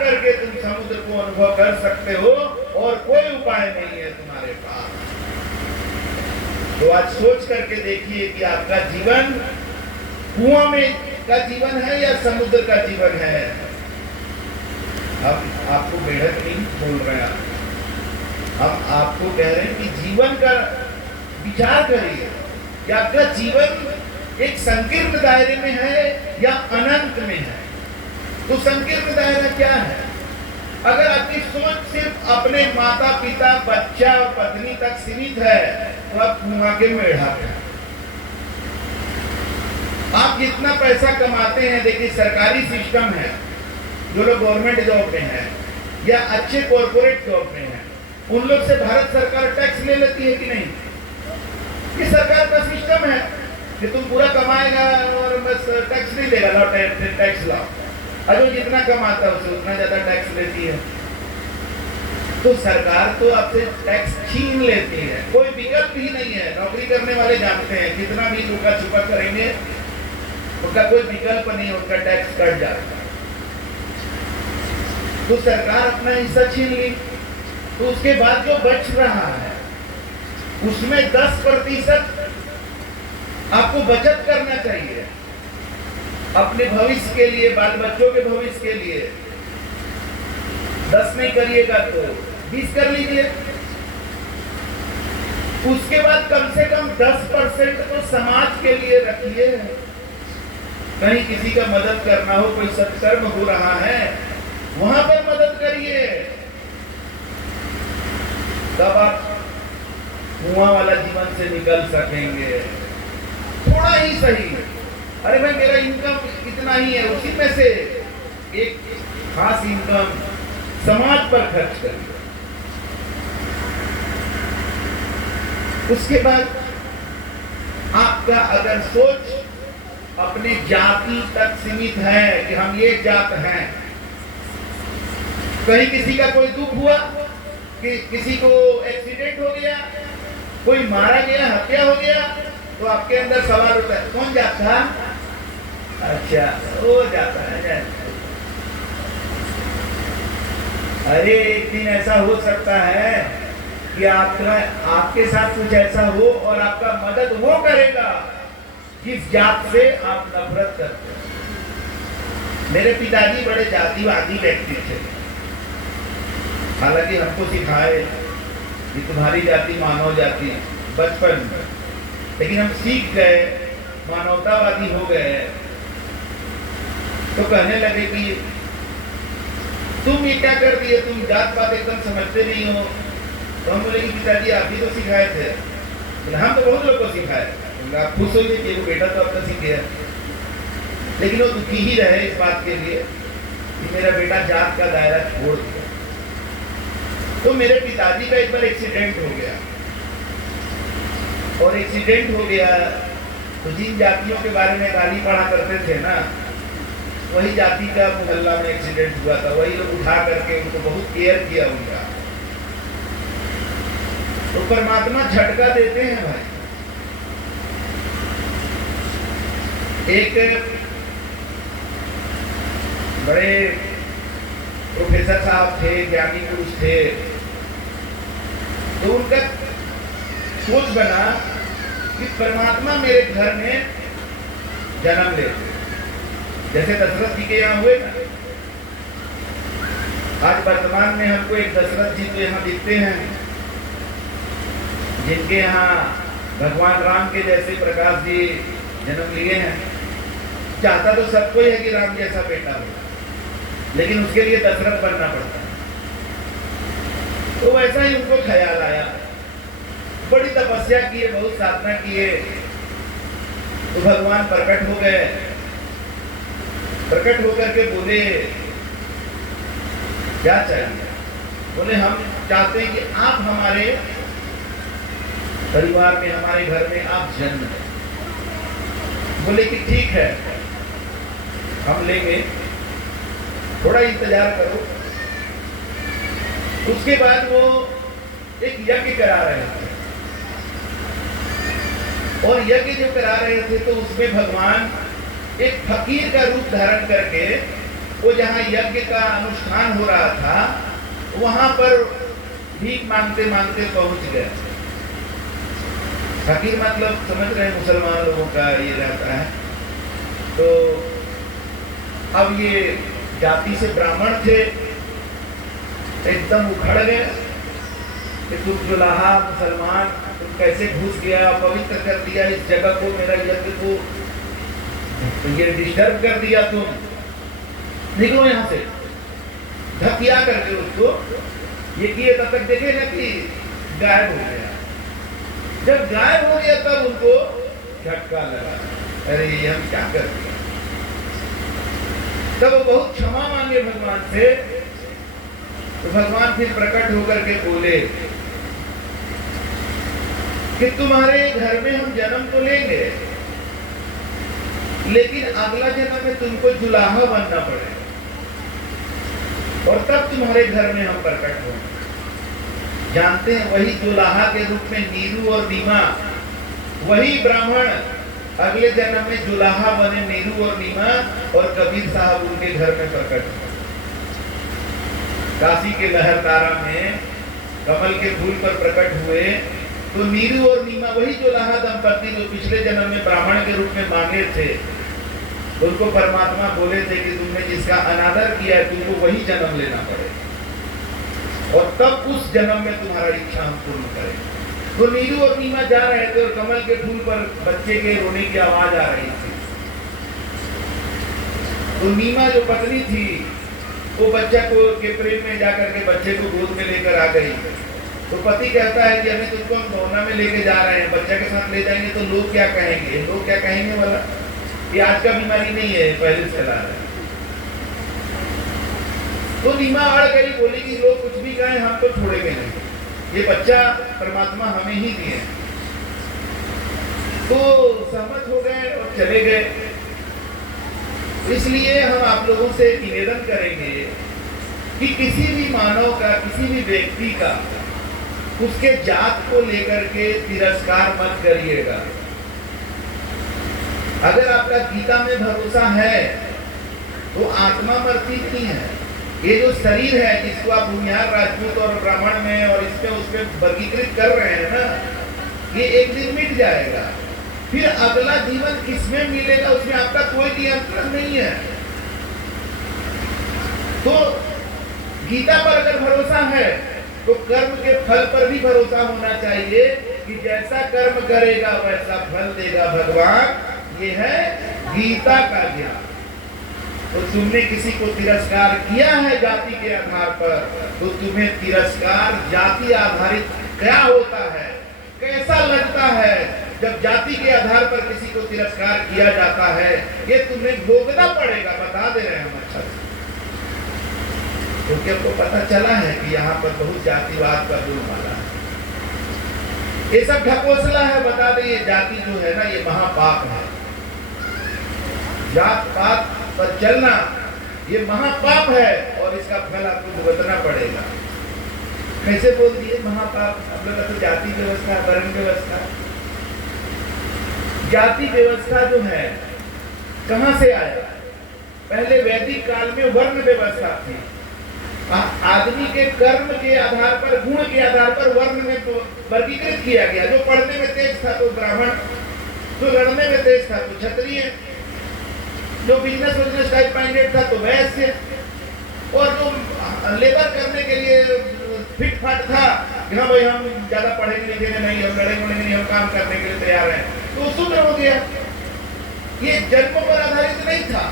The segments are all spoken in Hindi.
करके तुम समुद्र को अनुभव कर सकते हो और कोई उपाय नहीं है तुम्हारे पास। तो आज सोच करके देखिए कि आपका जीवन कुआं में का जीवन है या समुद्र का जीवन है। हम आपको बेहद नहीं बोल रहे हैं, हम आपको कह रहे हैं कि जीवन का विचार करिए कि आपका जीवन एक संकीर्ण दायरे में है या अनंत में है। तो संकीर्ण दायरा क्या है? अगर आपकी सोच सिर्फ अपने माता पिता बच्चा और पत्नी तक सीमित है तो आप कुआं के मेढ़ा पे। आप जितना पैसा कमाते हैं, देखिए सरकारी सिस्टम है, जो लोग गवर्नमेंट जॉब में हैं या अच्छे कॉर्पोरेट जॉब में हैं, उन लोग से भारत सरकार टैक्स ले लेती है कि नहीं? ये सरकार का सिस्टम है कि तुम पूरा कमाएगा और बस टैक्स नहीं देगा, लाओ टैक्स लाओ। और जो जितना कमाता है उसे उतना ज्यादा टैक्स लेती है। तो सरकार तो आपसे टैक्स छीन लेती है, कोई विकल्प ही नहीं है। नौकरी करने वाले जानते हैं कितना भी लुका छुपा करेंगे उनका कोई विकल्प नहीं, उनका टैक्स कट जाता है। तो सरकार अपना हिस्सा छीन ली, तो उसके बाद जो बच रहा है उसमें 10% आपको बचत करना चाहिए अपने भविष्य के लिए, बाल बच्चों के भविष्य के लिए। 10 नहीं करिएगा तो 20 कर लीजिए। उसके बाद कम से कम 10% तो समाज के लिए रखिए। कहीं किसी का मदद करना हो, कोई सत्कर्म हो रहा है, वहां पर मदद करिए। तब आप कुआं वाला जीवन से निकल सकेंगे। थोड़ा ही सही, अरे भाई मेरा इनकम इतना ही है, उसी में से एक खास इनकम समाज पर खर्च करिए। उसके बाद आपका अगर सोच अपने जाति तक सीमित है कि हम ये जात हैं, कहीं किसी का कोई दुख हुआ कि किसी को एक्सीडेंट हो गया, कोई मारा गया, हत्या हो गया, तो आपके अंदर सवाल उठता है कौन जात था? अच्छा वो जाता है। अरे एक दिन ऐसा हो सकता है कि आपके साथ कुछ ऐसा हो और आपका मदद वो करेगा जिस जात से आप नफरत करते हैं। मेरे पिताजी बड़े जातिवादी व्यक्ति थे। हालांकि हमको सिखाए कि तुम्हारी जाति मानव जाति बचपन में, लेकिन हम सीख गए, मानवतावादी हो गए। तो कहने लगे कि तुम ये क्या कर दिए, तुम जात पात एकदम समझते नहीं हो। तो हम बोले कि पिताजी आप ही तो सिखाए थे। हम तो बहुत लोग को सिखाए, आप खुश होइए कि वो बेटा तो आपका सीख गया। लेकिन वो दुखी ही रहे इस बात के लिए कि मेरा बेटा जात का दायरा छोड़ दिया। तो मेरे पिताजी का एक बार एक्सीडेंट हो गया, और एक्सीडेंट हो गया तो जिन जातियों के बारे में गाली पढ़ा करते थे ना, वही जाति का मोहल्ला में एक्सीडेंट हुआ था। वही लोग उठा करके उनको बहुत केयर किया उनका। तो परमात्मा झटका देते हैं भाई। एक बड़े प्रोफेसर साहब थे, ज्ञानी पुरुष थे, तो उनका सोच बना कि परमात्मा मेरे घर में जन्म ले, जैसे दशरथ जी के यहाँ हुए ना। आज वर्तमान में हमको एक दशरथ जी तो यहाँ दिखते हैं, जिनके यहाँ भगवान राम के जैसे प्रकाश जी जन्म लिए हैं। चाहता तो सबको ही है कि राम जैसा बेटा हो, लेकिन उसके लिए दशरथ बनना पड़ता है। तो वैसा ही उनको ख्याल आया, बड़ी तपस्या किए, बहुत साधना किए, तो भगवान प्रकट हो गए। प्रकट होकर के बोले क्या चाहिए? बोले हम चाहते हैं कि आप हमारे परिवार में, हमारे घर में आप जन्म लें। बोले कि ठीक है हम लेंगे, थोड़ा इंतजार करो। उसके बाद वो एक यज्ञ करा रहे थे, और यज्ञ जो करा रहे थे तो उसमें भगवान एक फकीर का रूप धारण करके वो जहाँ यज्ञ का अनुष्ठान हो रहा था वहां पर भीख मांगते मांगते पहुंच गए। फकीर मतलब समझ रहे हैं, मुसलमान लोगों का ये रहता है। तो अब ये जाति से ब्राह्मण थे, एकदम उखड़ गए कि तुम जुलाहा मुसलमान, तुम कैसे घुस गया, पवित्र कर दिया इस जगह को, मेरा यज्ञ को, तो ये डिस्टर्ब कर दिया, तुम निकलो यहाँ से। धकिया करके उसको ये किए, तब तक देखे ना कि गायब हो गया। जब गायब हो गया तब उनको झटका लगा, अरे ये हम क्या कर दिया। तब वो बहुत क्षमा मांगे भगवान से। तो भगवान फिर प्रकट होकर के बोले कि तुम्हारे घर में हम जन्म तो लेंगे, लेकिन अगला जन्म में तुमको जुलाहा बनना पड़ेगा, और तब तुम्हारे घर में हम प्रकट होंगे। जानते हैं, वही जुलाहा के रूप में नीरू और नीमा, वही ब्राह्मण अगले जन्म में जुलाहा बने, नीरू और नीमा, और कबीर साहब उनके घर में प्रकट हुए। काशी के लहरतारा में कमल के फूल पर प्रकट हुए, तो नीरू और नीमा वही जुलाहा दंपति जो पिछले जन्म में ब्राह्मण के रूप में मांगे थे, उनको परमात्मा बोले थे कि तुमने जिसका अनादर किया तुमको वही जन्म लेना पड़ेगा, और तब उस जन्म में तुम्हारा इच्छा हम पूर्ण करेंगे। तो नीरू और नीमा जा रहे थे और कमल के फूल पर बच्चे के रोने की आवाज आ रही थी। तो नीमा जो पत्नी थी वो बच्चा को के प्रेम में जाकर के बच्चे को गोद में लेकर आ गई। तो पति कहता है कि अभी तुमको हम गौना में लेके जा रहे हैं, बच्चा के साथ ले जाएंगे तो लोग क्या कहेंगे, लोग क्या कहेंगे वाला, ये आज का बीमारी नहीं है, पहले चला रहा है। तो नीमा अड़ गई, बोली कि लोग कुछ भी कहें हम तो छोड़ेंगे नहीं, ये बच्चा परमात्मा हमें ही दिए। तो सहमत हो गए और चले गए। इसलिए हम आप लोगों से निवेदन करेंगे कि किसी भी मानव का, किसी भी व्यक्ति का, उसके जात को लेकर के तिरस्कार मत करिएगा। अगर आपका गीता में भरोसा है तो आत्मा मरती नहीं है। ये जो शरीर है जिसको आप भूमिहार, राजपूत और ब्राह्मण में और इसमें उसमें वर्गीकृत कर रहे हैं ना, ये एक दिन मिट जाएगा। फिर अगला जीवन किसमें मिलेगा उसमें आपका कोई नियंत्रण नहीं है। तो गीता पर अगर भरोसा है तो कर्म के फल पर भी भरोसा होना चाहिए कि जैसा कर्म करेगा वैसा फल देगा भगवान। ये है गीता का ज्ञान। तो तुमने किसी को तिरस्कार किया है जाति के आधार पर, तो तुम्हें तिरस्कार जाति आधारित क्या होता है, कैसा लगता है जब जाति के आधार पर किसी को तिरस्कार किया जाता है, ये तुम्हें भोगना पड़ेगा। बता दे रहे हैं हम अच्छा से, क्योंकि आपको पता चला है कि यहाँ पर बहुत जातिवाद का बोलबाला है। ये सब ढकोसला है। बता दें, ये जाति जो है ना, ये महापाप है। जात पात पर चलना ये महापाप है और इसका फल आपको भुगतना पड़ेगा। कैसे बोल दिए महापाप? हम लोग तो जाति व्यवस्था, वर्ण व्यवस्था, जाति व्यवस्था जो है कहां से आया? पहले वैदिक काल में वर्ण व्यवस्था थी। आदमी के कर्म के आधार पर, गुण के आधार पर वर्ण में तो वर्गीकृत किया गया। जो पढ़ने में तेज था तो ब्राह्मण, जो लड़ने में तेज था तो क्षत्रिय, जो बिजनेस टाइप माइंडेड था तो वैश्य, और जो लेबर करने के लिए फिट फाट था कि हाँ भाई हम ज्यादा पढ़ेंगे लिखेंगे नहीं, हम लड़ेंगे नहीं, हम काम करने के लिए तैयार हैं, तो शूद्र हो गया। ये जन्म पर आधारित नहीं था,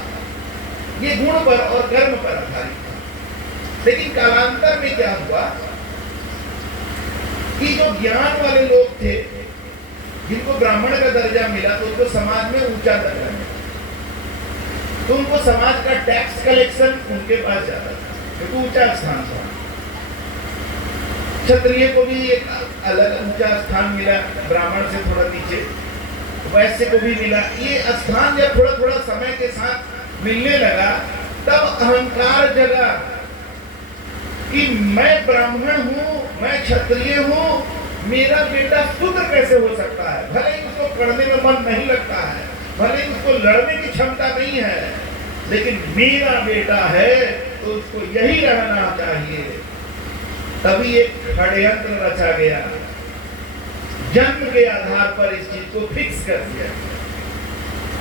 ये गुण पर और कर्म पर आधारित था। लेकिन कालांतर में क्या हुआ कि जो ज्ञान वाले लोग थे, जिनको ब्राह्मण का दर्जा मिला, तो उनको समाज में ऊंचा दर्जा मिला, तो उनको समाज का टैक्स कलेक्शन उनके पास जाता था, क्योंकि ऊंचा स्थान था। क्षत्रिय को भी एक अलग ऊंचा स्थान मिला, ब्राह्मण से थोड़ा नीचे, वैश्य को भी मिला। ये स्थान जब थोड़ा थोड़ा समय के साथ मिलने लगा, तब अहंकार जगा कि मैं ब्राह्मण हूँ, मैं क्षत्रिय हूँ, मेरा बेटा शूद्र कैसे हो सकता है? भले ही उसको पढ़ने में मन नहीं लगता है, भले ही उसको लड़ने की क्षमता नहीं है, लेकिन मेरा बेटा है तो उसको यही रहना चाहिए। तभी एक षड्यंत्र रचा गया, जन्म के आधार पर इस चीज को फिक्स कर दिया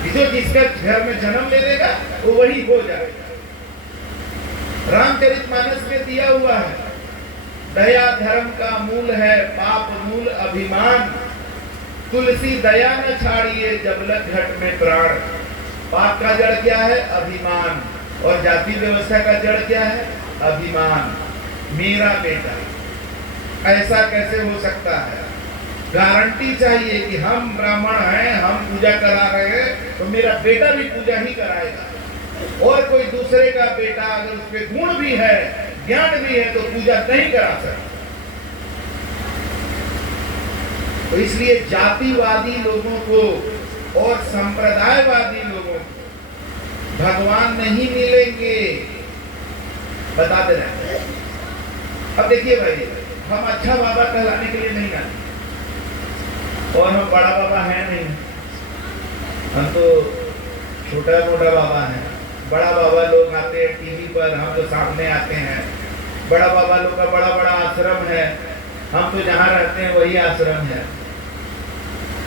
कि जो जिसका घर में जन्म ले लेगा वो वही हो जाएगा। रामचरितमानस में दिया हुआ है, दया धर्म का मूल है, पाप मूल अभिमान। तुलसी दया न छाड़िए, जब लग घट में प्राण। पाप का जड़ क्या है? अभिमान। और जाति व्यवस्था का जड़ क्या है? अभिमान। मेरा बेटा, ऐसा कैसे हो सकता है? गारंटी चाहिए कि हम ब्राह्मण हैं, हम पूजा करा रहे हैं, तो मेरा बेटा भी पूजा ही कराएगा। और कोई दूसरे का बेटा अगर उसके गुण भी है, ज्ञान भी है, तो पूजा नहीं करा सकता। तो इसलिए जातिवादी लोगों को और संप्रदायवादी लोगों को भगवान नहीं मिलेंगे, बता दे रहे। अब देखिए भाई, हम अच्छा बाबा कहलाने के लिए नहीं आते और हम बड़ा बाबा है नहीं, हम तो छोटा मोटा बाबा है। बड़ा बाबा लोग आते हैं टीवी पर, हम तो सामने आते हैं। बड़ा बाबा लोग का बड़ा बड़ा आश्रम है, हम तो जहाँ रहते हैं वही आश्रम है।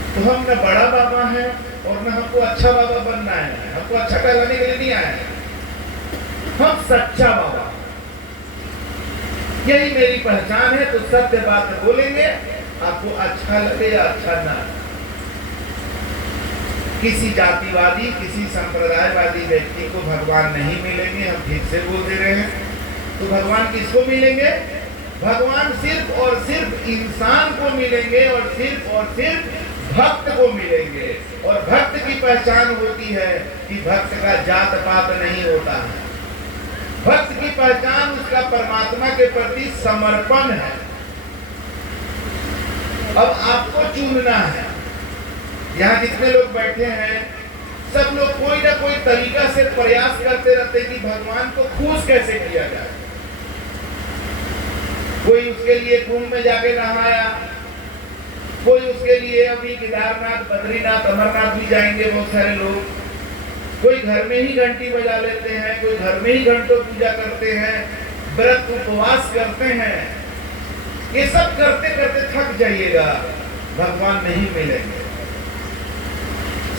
तो हम न बड़ा बाबा है और न हमको अच्छा बाबा बनना है, हमको अच्छा कहलाने के लिए नहीं आए हैं। हम सच्चा बाबा, यही मेरी पहचान है। तो सत्य बात बोलेंगे, आपको अच्छा लगे या अच्छा ना। किसी जातिवादी, किसी संप्रदायवादी व्यक्ति को भगवान नहीं मिलेंगे, हम ठीक से बोल दे रहे हैं। तो भगवान किसको मिलेंगे? भगवान सिर्फ और सिर्फ इंसान को मिलेंगे और सिर्फ भक्त को मिलेंगे। और भक्त की पहचान होती है कि भक्त का जात पात नहीं होता है। भक्त की पहचान उसका परमात्मा के प्रति समर्पण है। अब आपको चुनना है। यहाँ जितने लोग बैठे हैं, सब लोग कोई ना कोई तरीका से प्रयास करते रहते कि भगवान को खुश कैसे किया जाए। कोई उसके लिए कुंभ में जाके नहाया, कोई उसके लिए अभी केदारनाथ, बद्रीनाथ, अमरनाथ भी जाएंगे बहुत सारे लोग। कोई घर में ही घंटी बजा लेते हैं, कोई घर में ही घंटों पूजा करते हैं, व्रत उपवास करते हैं। ये सब करते करते थक जाइएगा, भगवान नहीं मिलेंगे।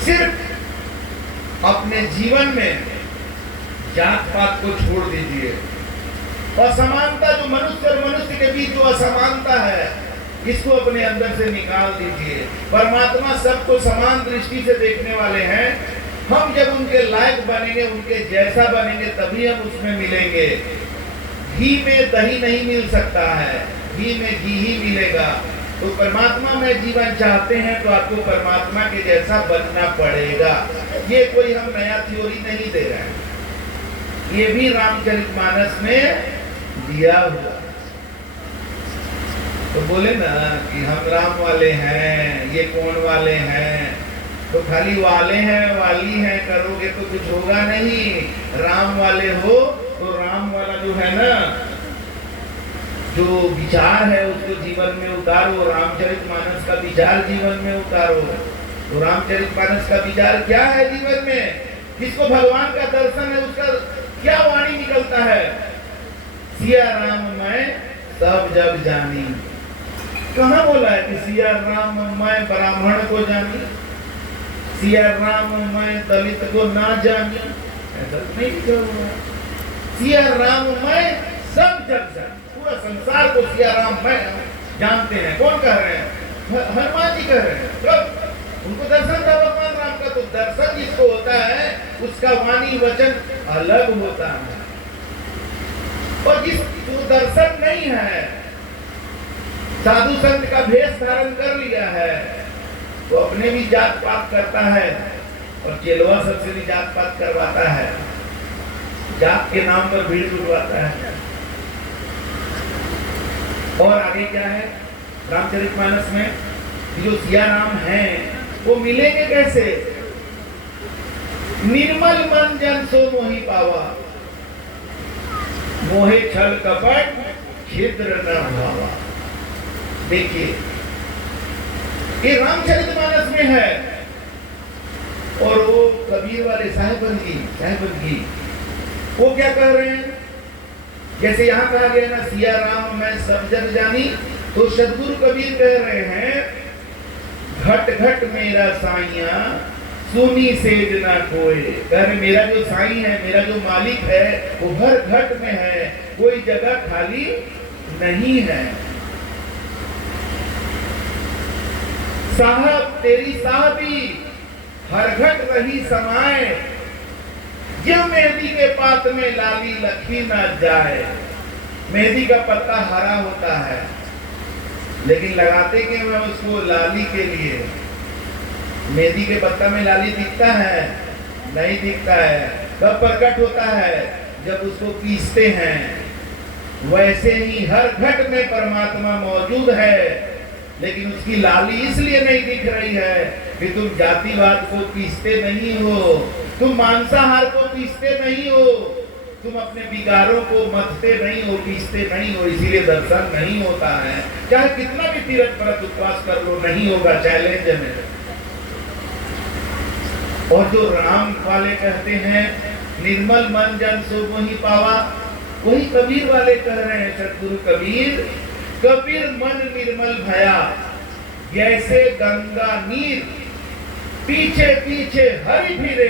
सिर्फ अपने जीवन में जात पात को छोड़ दीजिए। असमानता, जो मनुष्य और मनुष्य के बीच जो असमानता है, इसको अपने अंदर से निकाल दीजिए। परमात्मा सबको समान दृष्टि से देखने वाले हैं। हम जब उनके लायक बनेंगे, उनके जैसा बनेंगे, तभी हम उसमें मिलेंगे। घी में दही नहीं मिल सकता है, घी में घी ही मिलेगा। तो परमात्मा में जीवन चाहते हैं तो आपको परमात्मा के जैसा बनना पड़ेगा। ये कोई हम नया थ्योरी नहीं दे रहे हैं, ये भी रामचरितमानस में दिया हुआ। तो बोले ना कि हम राम वाले हैं, ये कौन वाले हैं? तो खाली वाले हैं, वाली हैं करोगे तो कुछ होगा नहीं। राम वाले हो तो राम वाला जो है ना, जो विचार है उसको जीवन में उतारो। रामचरितमानस का विचार जीवन में उतारो। तो रामचरितमानस का विचार क्या है जीवन में? जिसको भगवान का दर्शन है, उसका क्या वाणी निकलता है? सिया राम मैं सब जग जानी। कहाँ बोला है कि सिया राम मैं ब्राह्मण को जानी, सिया राम मैं दलित को ना जानी? ऐसा नहीं लिखा हुआ। सिया राम मैं सब जग जानी, पूरा संसार को सिया राम मैं जानते हैं। कौन कह रहे हैं? हनुमान जी कह रहे हैं। कब उनको दर्शन था भगवान राम का, तो दर्शन जिसको होता है उसका वाणी वचन अलग होता है। और जिसको दर्शन नहीं है, साधु संत का भेष धारण कर लिया है, वो अपने भी जात पात करता है और चेलवा सबसे भी जात पात करवाता है, जात के नाम पर भीड़ जुटवाता है। और आगे क्या है रामचरितमानस में? जो सिया राम है वो मिलेंगे कैसे? निर्मल मन जन सो मोहि पावा, मोहे छल कपट छिद्र न भावा। देखिए ये रामचरितमानस में है। और वो कबीर वाले साहेबंदी वो क्या कह रहे हैं, जैसे यहाँ कहा गया ना सिया राम मैं सब जग जानी, तो सदगुरु कबीर कह रहे हैं घट घट मेरा साइया सुनी सेज ना कोई। कह रहे मेरा जो साईं है, मेरा जो मालिक है वो हर घट में है, कोई जगह खाली नहीं है। साहब तेरी साहबी हर घट रही समाए, जो मेहंदी के पात में लाली लखी ना जाए। मेहंदी का पत्ता हरा होता है, लेकिन लगाते कि मैं उसको लाली के लिए। मेहंदी के पत्ता में लाली दिखता है? नहीं दिखता है। कब प्रकट होता है? जब उसको पीसते हैं। वैसे ही हर घट में परमात्मा मौजूद है, लेकिन उसकी लाली इसलिए नहीं दिख रही है कि तुम जातिवाद को पीसते नहीं हो, तुम मांसाहार को पीसते नहीं हो, तुम अपने विकारों को मथते नहीं हो, पीसते नहीं हो, इसीलिए दर्शन नहीं होता है। चाहे कितना भी तीर्थ व्रत उपवास कर लो, नहीं होगा, चैलेंज है मेरे। और जो राम वाले कहते हैं निर्मल मन जन सो वही पावा, वही कबीर वाले कह रहे हैं सतगुरु कबीर, कबीर मन निर्मल भया जैसे गंगा नीर, पीछे पीछे हरि फिरे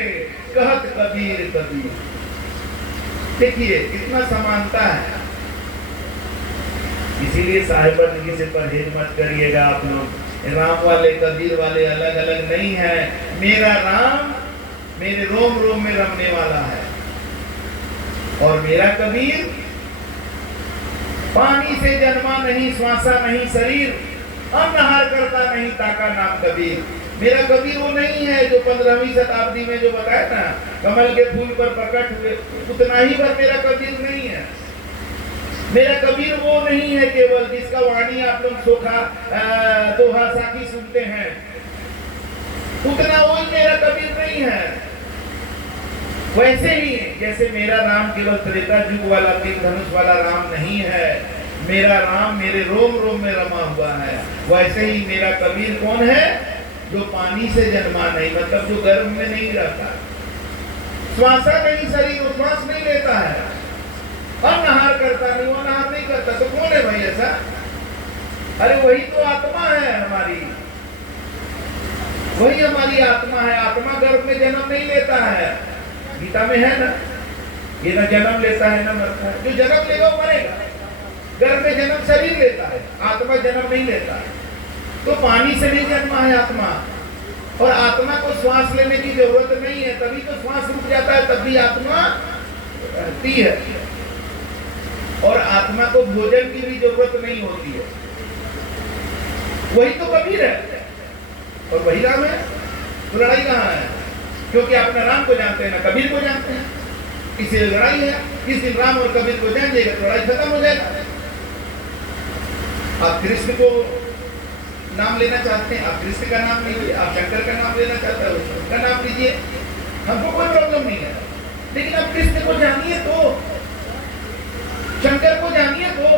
कहत कबीर कबीर। देखिए कितना समानता है। इसीलिए साहिबंदगी से परहेज मत करिएगा आप लोग। राम वाले कबीर वाले अलग अलग नहीं है। मेरा राम मेरे रोम रोम में रमने वाला है, और मेरा कबीर पानी से जन्मा नहीं, श्वासा नहीं शरीर, अनहार करता नहीं, ताका नाम कबीर। मेरा कबीर वो नहीं है जो 15वीं शताब्दी में जो बताया ना कमल के फूल पर प्रकट हुए, उतना ही पर मेरा कबीर नहीं है। मेरा कबीर वो नहीं है केवल जिसका वाणी आप लोग सोखा दोहा साखी सुनते हैं, उतना वो मेरा कबीर नहीं है। वैसे ही जैसे मेरा राम केवल त्रेता युग वाला तीर धनुष वाला राम नहीं है, मेरा राम मेरे रोम रोम में रमा हुआ है। वैसे ही मेरा कबीर कौन है? जो पानी से जन्मा नहीं, मतलब जो गर्भ में नहीं रहता, श्वासा नहीं शरीर, श्वास नहीं लेता है, अनहार करता नहीं, वो अनहार नहीं करता, तो कौन है भाई ऐसा? अरे वही तो आत्मा है हमारी, वही हमारी आत्मा है। आत्मा गर्भ में जन्म नहीं लेता है, गीता में है ना, ये ना जन्म लेता है ना मरता है। जो जन्म लेगा वो मरेगा। गर्भ में जन्म शरीर लेता है, आत्मा जन्म नहीं लेता है। तो पानी से नहीं जन्मा है आत्मा, और आत्मा को श्वास लेने की जरूरत नहीं है, तभी तो श्वास रुक जाता है, तब भी आत्मा रहती है। और आत्मा को भोजन की भी जरूरत नहीं होती है। वही तो कबीर है और वही राम है। तो लड़ाई कहाँ है? क्योंकि अपने राम को जानते हैं ना कबीर को जानते हैं, इसलिए लड़ाई है। किस दिन राम और कबीर को जान जाएगा तो लड़ाई खत्म हो जाएगा। आप कृष्ण को नाम लेना चाहते हैं, आप कृष्ण का नाम लीजिए, आप शंकर का नाम लेना चाहते हैं शंकर का नाम लीजिए, हमको कोई प्रॉब्लम नहीं है। लेकिन आप कृष्ण को जानिए तो, शंकर को जानिए तो,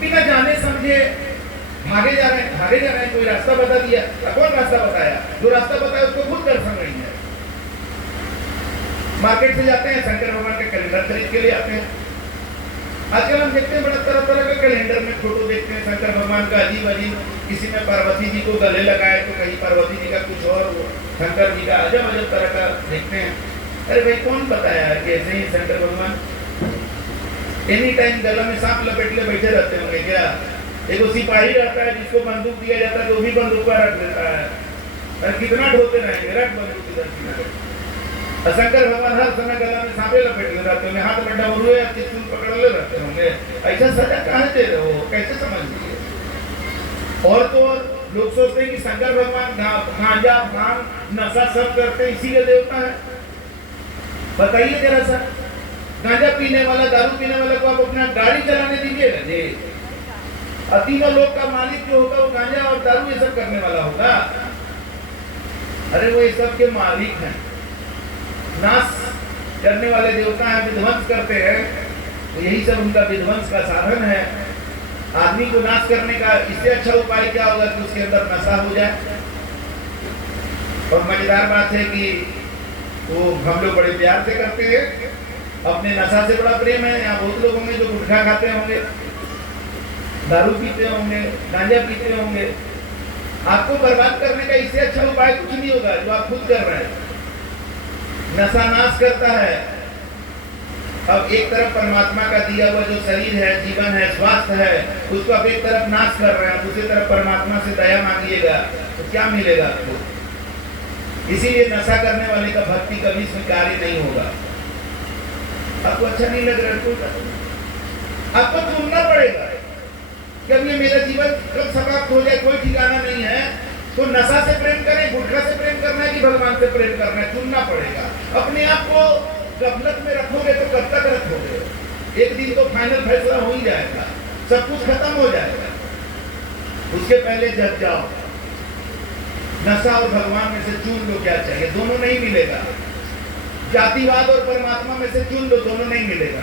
बिना जाने समझे भागे जा रहे हैं। कोई रास्ता बता दिया, कौन रास्ता बताया? जो रास्ता बताया उसको खुद दर्शन नहीं है। मार्केट से जाते हैं, शंकर भगवान का कैलेंडर खरीद के ले आते हैं। आजकल हम देखते हैं बड़ा तरह तरह का कैलेंडर में फोटो देखते हैं शंकर भगवान का अजीब अजीब, किसी में पार्वती जी को गले लगाए तो कहीं पार्वती जी का कुछ और, शंकर जी का अजब अजब तरह का देखते हैं। अरे भाई कौन बताया कि ऐसे ही शंकर भगवान एनी टाइम गला में सांप लपेट ले बैठे रहते होंगे क्या? एक सिपाही रहता है जिसको बंदूक दिया जाता है तो भी बंदूक पर रख देता है, और कितना ढोते रहेंगे, रख बंदूक इधर। शंकर भगवान हर समय गला में सांपे लपेटे रहते होंगे, हाथ में डमरू या त्रिशूल पकड़ ले रहते होंगे। ऐसा सजा कहाँ दे रहे हो? कैसे समझ लीजिए? और तो और लोग सोचते हैं कि शंकर भगवान गांजा भांग नशा सब करते हैं इसीलिए देवता है। बताइए जरा सा, गांजा पीने वाला, दारू पीने वाले को आप अपना गाड़ी चलाने दीजिएगा जी? और तीनों लोग का मालिक जो होगा वो गांजा और दारू ये सब करने वाला होगा? अरे वो ये सब के मालिक हैं, नाश करने वाले देवता हैं, विध्वंस करते हैं, तो यही सब उनका विध्वंस का साधन है। आदमी को नाश करने का इससे अच्छा उपाय क्या होगा कि उसके अंदर नशा हो जाए? और मजेदार बात है कि वो हम लोग बड़े प्यार से करते हैं, अपने नशा से बड़ा प्रेम है। यहाँ बहुत लोग होंगे जो गुटखा खाते होंगे, दारू पीते होंगे, गांजा पीते होंगे। आपको बर्बाद करने का इससे अच्छा उपाय कुछ नहीं होगा जो आप खुद कर रहे हैं। नशा नाश करता है। अब एक तरफ परमात्मा का दिया हुआ जो शरीर है, जीवन है, स्वास्थ्य है, उसको आप एक तरफ नाश कर रहे हैं, दूसरी तरफ परमात्मा से दया मांगिएगा तो क्या मिलेगा आपको? इसीलिए नशा करने वाले का भक्ति कभी स्वीकार्य नहीं होगा। आपको अच्छा नहीं लग रहा है, आपको चुनना पड़ेगा कि अब ये मेरा जीवन कब समाप्त हो जाए, कोई ठिकाना नहीं है। तो नशा से प्रेम करें, गुटखा से प्रेम करना है कि भगवान से प्रेम करना है, चुनना पड़ेगा। अपने आप को गफलत में रखोगे तो कब तक रखोगे? एक दिन तो फाइनल फैसला हो ही जाएगा, सब कुछ खत्म हो जाएगा। उसके पहले जग जाओ, नशा और भगवान में से चुन लो क्या चाहिए, दोनों नहीं मिलेगा। जातिवाद और परमात्मा में से चुन लो, दोनों नहीं मिलेगा।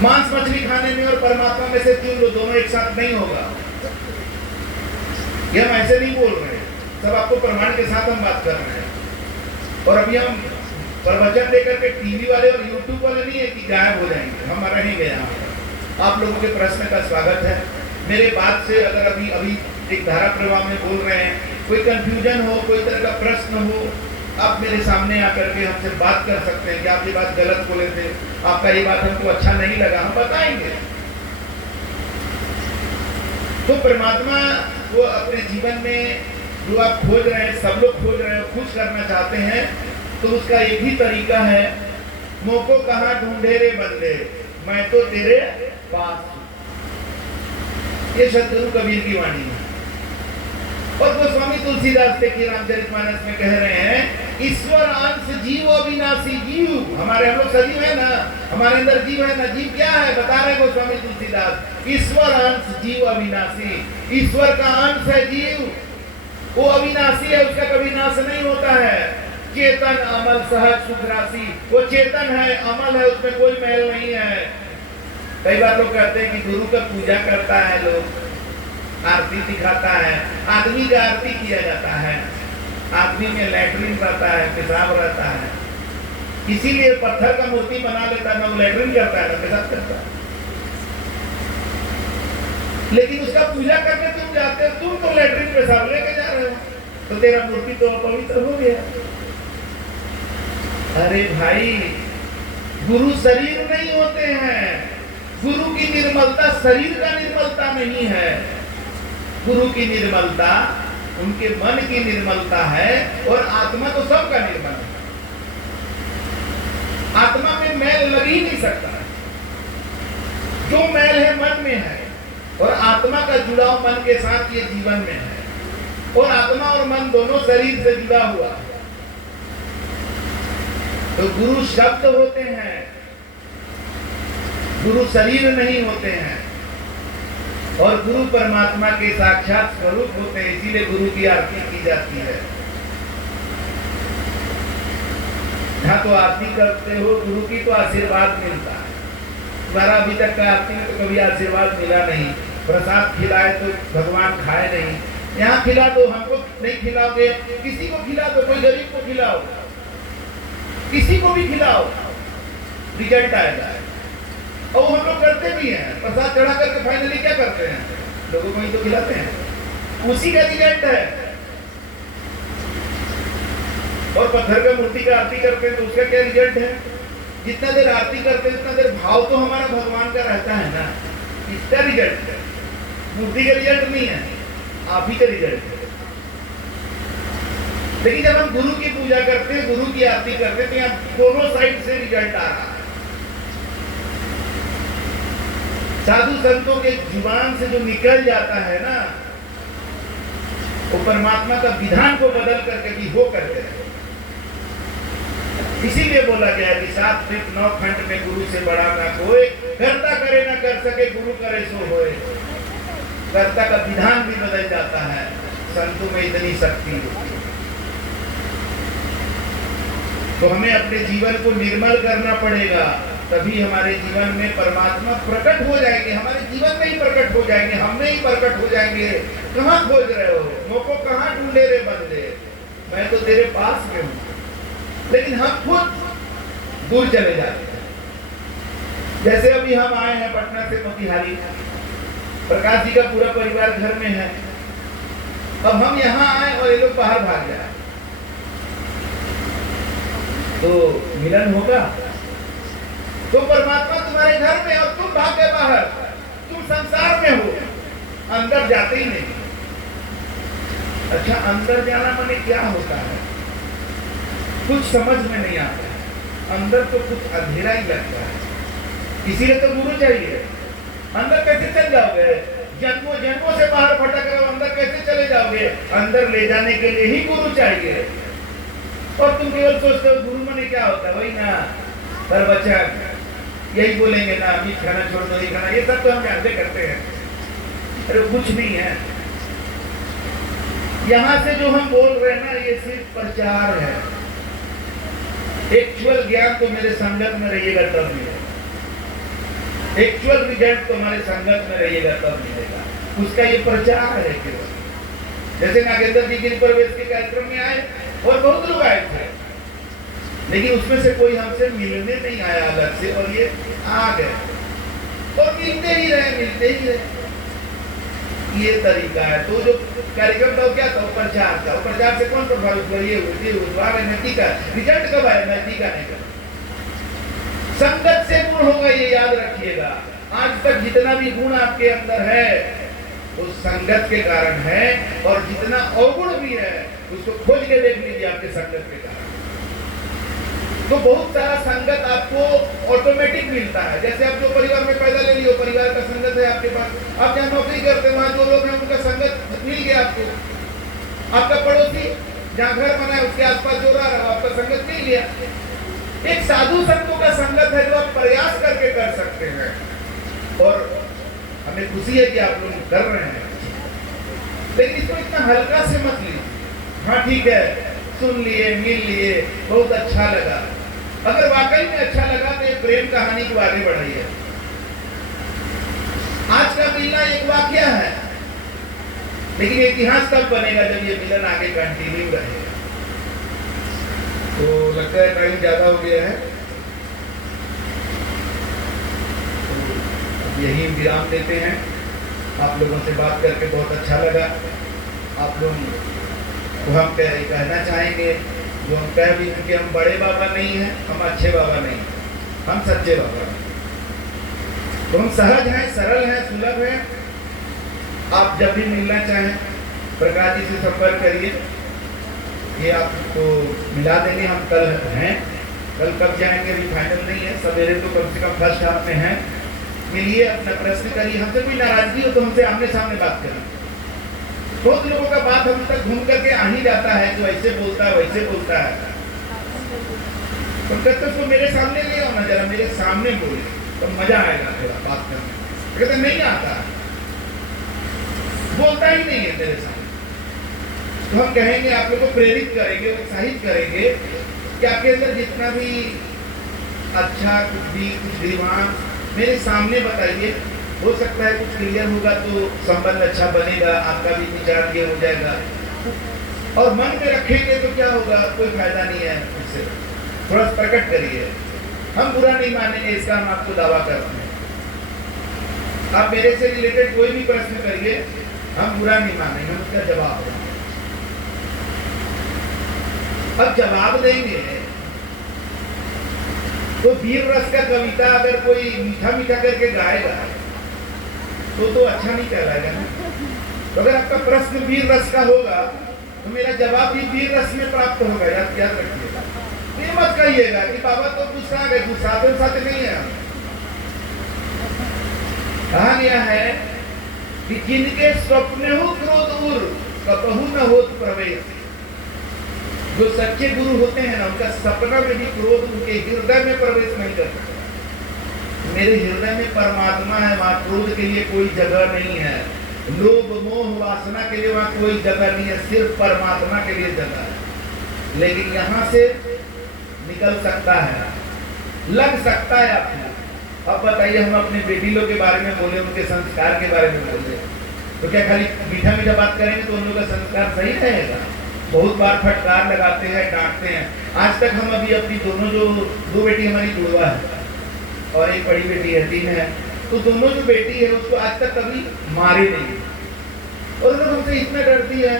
मांस मछली खाने में और परमात्मा में से चुन लो, दोनों एक साथ नहीं होगा। ये हम ऐसे नहीं बोल रहे हैं, सब आपको प्रमाण के साथ हम बात कर रहे हैं। और अभी हम प्रवचन लेकर के टीवी वाले और यूट्यूब वाले नहीं है कि गायब हो जाएंगे, हम रहेंगे यहाँ। आप लोगों के प्रश्न का स्वागत है। मेरे बात से अगर अभी एक धारा प्रवाह में बोल रहे हैं, कोई कंफ्यूजन हो, कोई तरह का प्रश्न हो, आप मेरे सामने आकर के हमसे बात कर सकते हैं कि आप ये बात गलत बोले थे, आपका ये बात हमको अच्छा नहीं लगा, हम बताएंगे। तो परमात्मा वो अपने जीवन में जो आप खोज रहे हैं, सब लोग खोज रहे हैं, खुश करना चाहते हैं, तो उसका एक ही तरीका है, मोको कहाँ ढूंढे रे बंदे, मैं तो तेरे पास हूं। ये सद्गुरु कबीर की वाणी है। और गोस्वामी तुलसीदास की रामचरितमानस में कह रहे हैं, ईश्वर अंश जीव अविनाशी जीव। हमारे हम लोग सजीव है ना, हमारे अंदर जीव है ना। जीव क्या है बता रहे गोस्वामी तुलसीदास, ईश्वर अंश जीव अविनाशी। ईश्वर का अंश है जीव, वो अविनाशी है, उसका कभी नाश नहीं होता है। चेतन अमल सहज सुख राशि, वो चेतन है, अमल है, उसमें कोई मैल नहीं है। कई बार लोग कहते हैं कि गुरु का पूजा करता है, लोग आरती दिखाता है, आदमी का आरती किया जाता है, आदमी में लैट्रिन रहता है, पेशाब रहता है, इसीलिए पत्थर का मूर्ति बना लेता है, ना वो लैट्रिन करता है ना पेशाब करता है। लेकिन उसका पूजा करके तुम जाते हो, तुम तो लैट्रिन पेशाब लेके जा रहे हो, तो तेरा मूर्ति तो अपवित्र हो गया। अरे भाई, गुरु शरीर नहीं होते हैं। गुरु की निर्मलता शरीर का निर्मलता नहीं है, गुरु की निर्मलता उनके मन की निर्मलता है। और आत्मा तो सबका निर्मल है, आत्मा में मैल लग ही नहीं सकता। जो मैल है मन में है, और आत्मा का जुड़ाव मन के साथ ये जीवन में है। और आत्मा और मन दोनों शरीर से जुड़ा हुआ है। तो गुरु शब्द होते हैं, गुरु शरीर नहीं होते हैं। और गुरु परमात्मा के साक्षात स्वरूप होते हैं, इसीलिए गुरु की आरती की जाती है। जहाँ तो आरती करते हो गुरु की तो आशीर्वाद मिलता है। तुम्हारा अभी तक का आरती में तो कभी आशीर्वाद मिला नहीं। प्रसाद खिलाए तो भगवान खाए नहीं। यहाँ खिला दो, हमको नहीं खिलाओगे, किसी को खिला दो, कोई गरीब को खिलाओ, किसी को भी खिलाओ, रिजल्ट आएगा। और हम लोग करते भी हैं, प्रसाद चढ़ा करके फाइनली क्या करते हैं, लोगों को ही तो खिलाते हैं, उसी का रिजल्ट है। और पत्थर का मूर्ति का आरती करते हैं तो उसका क्या रिजल्ट है? जितना देर आरती करते हैं उतना देर भाव तो हमारा भगवान का रहता है ना, इसका रिजल्ट है। मूर्ति का रिजल्ट नहीं है, आप ही का रिजल्ट है। लेकिन जब हम गुरु की पूजा करते हैं, गुरु की आरती करते हैं, तो यहाँ दोनों साइड से रिजल्ट आ रहा है। साधु संतों के जुबान से जो निकल जाता है ना, वो परमात्मा का विधान को बदल करके भी हो करके। इसीलिए बोला गया कि 7 फीट 9 खंड में गुरु से बड़ा ना कोई, कर्ता करे ना कर सके, गुरु करे सो होए। कर्ता का विधान भी बदल जाता है, संतों में इतनी शक्ति होती है। तो हमें अपने जीवन को निर्मल करना पड़ेगा, तभी हमारे जीवन में परमात्मा प्रकट हो जाएंगे, हमारे जीवन में ही प्रकट हो जाएंगे, हम में ही प्रकट हो जाएंगे। कहाँ खोज रहे हो, मोको कहाँ ढूंढे रे बंदे, मैं तो तेरे पास में हूं, लेकिन हम खुद दूर चले जाते हैं। जैसे अभी हम आए हैं पटना से मोतिहारी, प्रकाश जी का पूरा परिवार घर में है, अब हम यहाँ आए और ये लोग बाहर भाग जाए तो मिलन होगा? तो परमात्मा तुम्हारे घर में और तुम भाग गए बाहर, तुम संसार में हो, अंदर जाते ही नहीं। अच्छा, अंदर जाना माने क्या होता है? कुछ समझ में नहीं आता है, अंदर तो कुछ अंधेरा ही लगता है, इसीलिए तो गुरु चाहिए। अंदर कैसे चल जाओगे? जन्मों जन्मों से बाहर भटक रहे हो, अंदर कैसे चले जाओगे? अंदर ले जाने के लिए ही गुरु चाहिए। और तुम केवल सोचते हो गुरु माने क्या होता है, वही ना प्रवचन, यही बोलेंगे ना, अभी खाना छोड़ दो, ये खाना, ये सब तो हम जानते करते हैं। अरे कुछ नहीं है, यहाँ से जो हम बोल रहे हैं ना, ये सिर्फ प्रचार है। एक्चुअल ज्ञान तो मेरे संगत में रहिएगा तब मिलेगा, एक्चुअल रिजल्ट तो हमारे संगत में रहिएगा तब मिलेगा। उसका ये प्रचार है केवल। जैसे नागेंद्र जी गिर प्रवेश के कार्यक्रम में आए और बहुत लोग आए थे, लेकिन उसमें से कोई हमसे मिलने नहीं आया अलग से, और ये आ गए और मिलते ही रहे, मिलते ही रहे। ये तरीका है। तो जो कार्यक्रम था क्या था? प्रचार था। प्रचार से कौन प्रभावित हुआ? ये टीका। रिजल्ट कब आया? मैं टीका नहीं कर। संगत से गुण होगा, ये याद रखिएगा। आज तक जितना भी गुण आपके अंदर है वो संगत के कारण है, और जितना अवगुण भी है उसको खोज के देख लीजिए आपके संगत के कारण। तो बहुत सारा संगत आपको ऑटोमेटिक मिलता है। जैसे आप जो परिवार में पैदा ले लियो, परिवार का संगत है आपके पास। आप जहाँ नौकरी करते हैं वहाँ जो लोग हैं उनका संगत मिल गया आपको। आपका पड़ोसी जहाँ घर बना है उसके आसपास जो रहा है आपका संगत मिल गया। एक साधु संतों का संगत है जो आप प्रयास करके कर सकते हैं, और हमें खुशी है कि आप लोग कर रहे हैं। लेकिन इसको इतना हल्का से मत लीजिए। हाँ ठीक है, सुन लिए, मिल लिए, बहुत अच्छा लगा। अगर वाकई में अच्छा लगा तो ये प्रेम कहानी को आगे बढ़ाइए। आज का मिलना एक वाकया है, लेकिन इतिहास तब बनेगा जब ये मिलन आगे कंटिन्यू रहे। तो लगता है टाइम ज्यादा हो गया है, तो यही विराम देते हैं। आप लोगों से बात करके बहुत अच्छा लगा। आप लोग को हम कहना चाहेंगे, जो हम कह भी कि हम बड़े बाबा नहीं हैं, हम अच्छे बाबा नहीं हैं, हम सच्चे बाबा हैं। तो हम सहज हैं, सरल हैं, सुलभ हैं। आप जब भी मिलना चाहें प्रकाश जी से संपर्क करिए, ये आपको मिला देंगे। हम कल हैं, कल कब जाएंगे अभी फाइनल नहीं है, सवेरे तो कम से कम फर्स्ट हाफ में हैं। मिलिए, अपना प्रश्न करिए। हमसे कोई नाराजगी हो तो हमसे आमने सामने बात करें। बहुत लोगों का बात हम तक घूम करके आ ही जाता है, तो ऐसे बोलता है वैसे बोलता है। तो कहते उसको मेरे सामने ले आओ ना, जरा मेरे सामने बोले तो मजा आएगा थोड़ा बात करने। कहते नहीं आता, बोलता ही नहीं है तेरे सामने। तो हम कहेंगे, आप लोग को प्रेरित करेंगे, उत्साहित करेंगे कि आपके अंदर जितना भी अच्छा कुछ भी वहाँ मेरे सामने बताइए। हो सकता है कुछ क्लियर होगा तो संबंध अच्छा बनेगा, आपका भी विचार ये हो जाएगा। और मन में रखेंगे तो क्या होगा? कोई फायदा नहीं है उससे। थोड़ा प्रकट करिए। हम बुरा नहीं मानेंगे, इसका हम आपको दावा करते हैं। आप मेरे से रिलेटेड कोई भी प्रश्न करिए, हम बुरा नहीं मानेंगे, हम उसका जवाब देंगे। अब जवाब देंगे तो वीर रस का कविता अगर कोई मीठा मीठा करके गाएगा तो अच्छा नहीं कहलाएगा ना। तो अगर आपका प्रश्न वीर रस का होगा तो मेरा जवाब भी वीर रस में प्राप्त होगा। याद रखिएगा। ये मत कहिएगा कि बाबा तो गुस्सा गए, गुस्साते नहीं है। कहा गया है कि जिनके स्वप्न हो क्रोध उर कपहु न होत प्रवेश। जो सच्चे गुरु होते हैं ना, उनका सपना में भी क्रोध उनके हृदय में प्रवेश नहीं कर सकता। मेरे हृदय में परमात्मा है, वहाँ क्रोध के लिए कोई जगह नहीं है, लोभ मोह वासना के लिए वहाँ कोई जगह नहीं है, सिर्फ परमात्मा के लिए जगह है। लेकिन यहाँ से निकल सकता है, लग सकता है आपको। अब बताइए, हम अपने बेटी लोग के बारे में बोले, उनके संस्कार के बारे में बोले, तो क्या खाली मीठा मीठा बात करेंगे तो उन लोगों का संस्कार सही रहेगा? बहुत बार फटकार लगाते हैं, डांटते हैं। आज तक हम अभी अपनी दोनों जो दो बेटी हमारी जुड़वा है और एक बड़ी बेटी है, 3 है, तो दोनों जो बेटी है उसको आज तक कभी मारे नहीं और लोग हमसे इतना डरती है।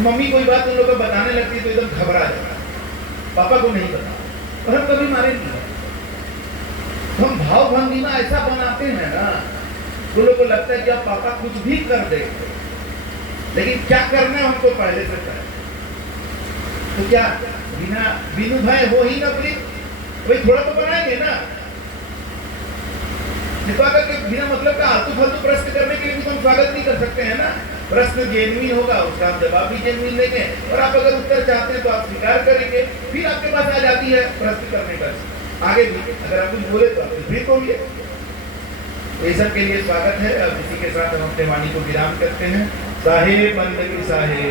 मम्मी कोई बात उन लोग को बताने लगती है तो एकदम घबरा जाता है, पापा को नहीं पता और हम कभी मारे नहीं। तो हम भाव भंगिमा ऐसा बनाते हैं ना, वो लोग को लगता है कि अब पापा कुछ भी कर दे, लेकिन क्या करना है हमको पहले से करें। तो क्या बिना बिनु भय हो ही ना प्रीत, भाई थोड़ा तो बनाएंगे ना। कृपा करके बिना मतलब का आलतू फालतू प्रश्न करने के लिए भी तो हम स्वागत नहीं कर सकते हैं ना। प्रश्न जेन्युइन होगा, उसका हम जवाब भी जेन्युइन देंगे और आप अगर उत्तर चाहते हैं तो आप स्वीकार करेंगे, फिर आपके पास आ जाती है प्रश्न करने का आगे भी। अगर आप कुछ बोले तो आप फिर बोलिए। तो ये सब के लिए स्वागत है। अब इसी के साथ हम अपने वाणी को विराम करते हैं। साहेब बंदगी साहेब।